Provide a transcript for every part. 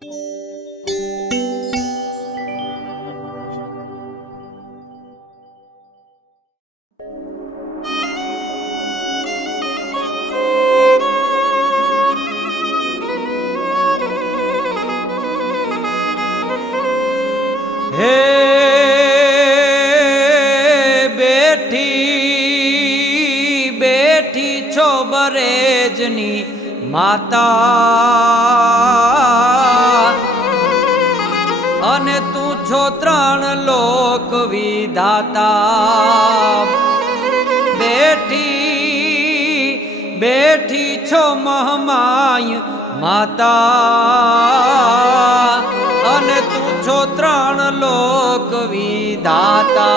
हे बेठी बेठी छो बरेजनी माता अने तू छो त्रण लोक विधाता। बेठी बेठी छो महमाय माता अने तू छो त्रण लोक विधाता।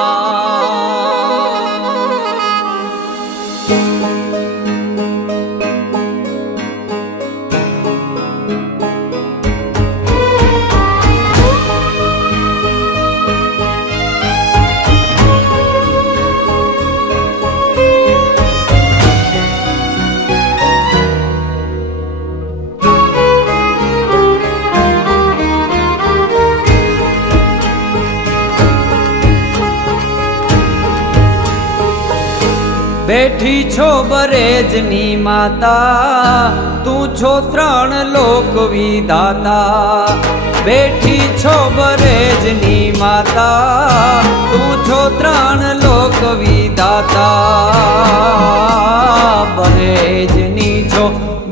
बेठी छो बरेजनी माता तू छो त्रण लोक विधाता। बेठी छो बरेजनी माता तू छो त्रण लोक विधाता। बरेजनी छो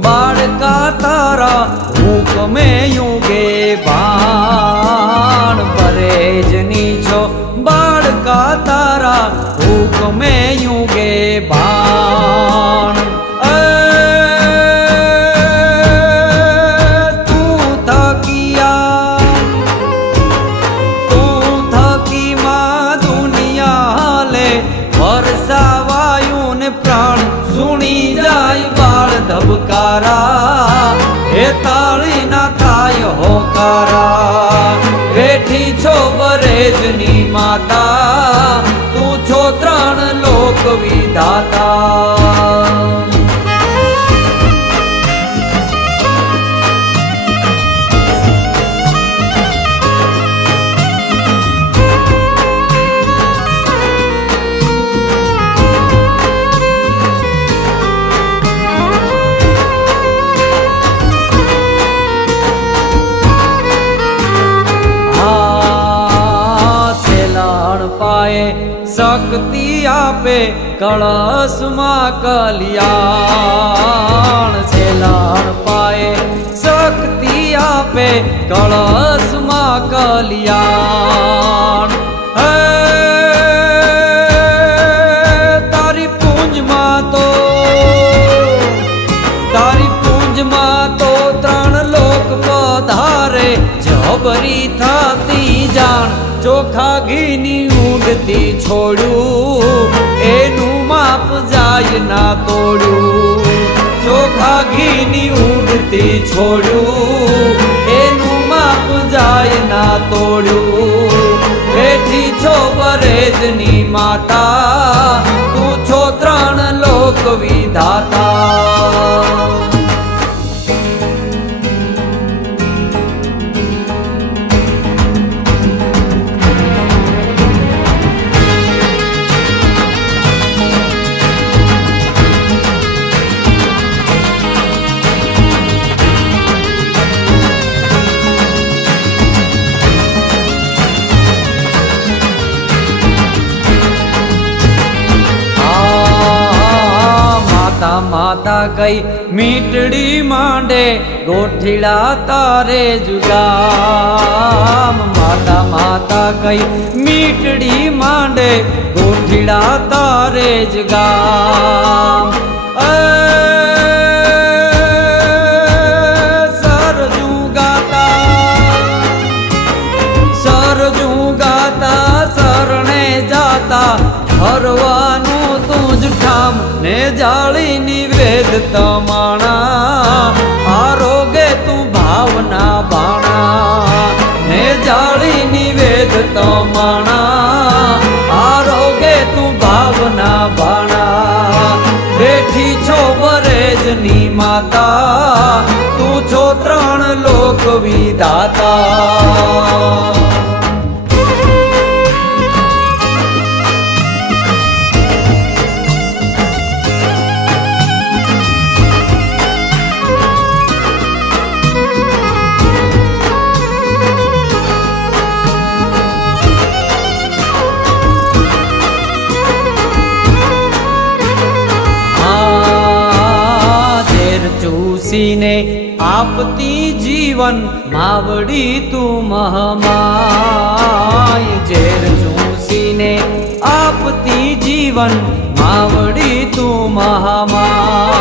बाळका तारा हुकमे युगे भाण। बरेजनी छो बाळका तारा हुकमे युगे भाण। तू थकिया तू थकी मां दुनिया ले वर्षा वायु ने प्राण सुनी जाय बाळ धबकारा। हे ताળી ना थाय होकारा। बेठी छो बरेजनी माता तू छो त्रण लोक विधाता। पाए शक्ति आपे कलश मां कल्याण। सेलाण पाए शक्ति आपे कलश मां कल्याण। तारी पूंज मां तो त्रण लोक पधारे। जबरी थाती जान चोखा घीनी उड़ती छोड़ू एनु माप जाय ना तोड़ू। चोखा घीनी उड़ती छोड़ू एनु माप जाय ना तोड़ू। बेठी छो बरेजनी माता तू छो त्रण लोक विधाता। माता कई मीटड़ी मांडे गोठीड़ा तारे जुगाम। माता कई मीटड़ी मांडे गोठीड़ा तारे जुगाम। सरजू गाता सरणे जाता हरवानू तुझ ठाम ने जाली निवेद तमाणा। आरोगे तू भावना बाणा ने जाली निवेद तमाणा। आरोगे तू भावना बाणा। बेठी छो बरेज બરેજની માતા તું છો ત્રણ લોક વિધાતા ચૂસીને આપતી જીવન માવડી તું મહામાય ઝેર ચૂસીને આપતી જીવન માવડી તું મહામાય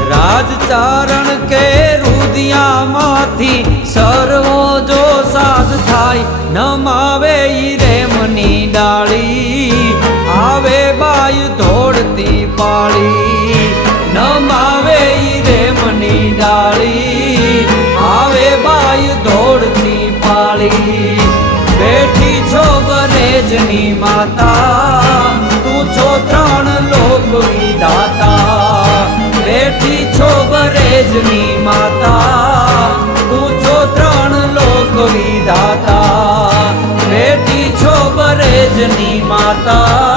રાજચારણ કે રુદિયામાંથી સર્વો જો સાધ થાય નમાવે રેમની ડાળી આવે બાયુ ધોળતી પાળી નમાવે રેમની ડાળી આવે બાયુ ધોળતી પાળી બેઠી છો બરેજની માતા તું છો ત્રણ લોક વિધાતા બેઠી છો બરેજની માતા તું છો ત્રણ લોક વિધાતા બેઠી છો બરેજની માતા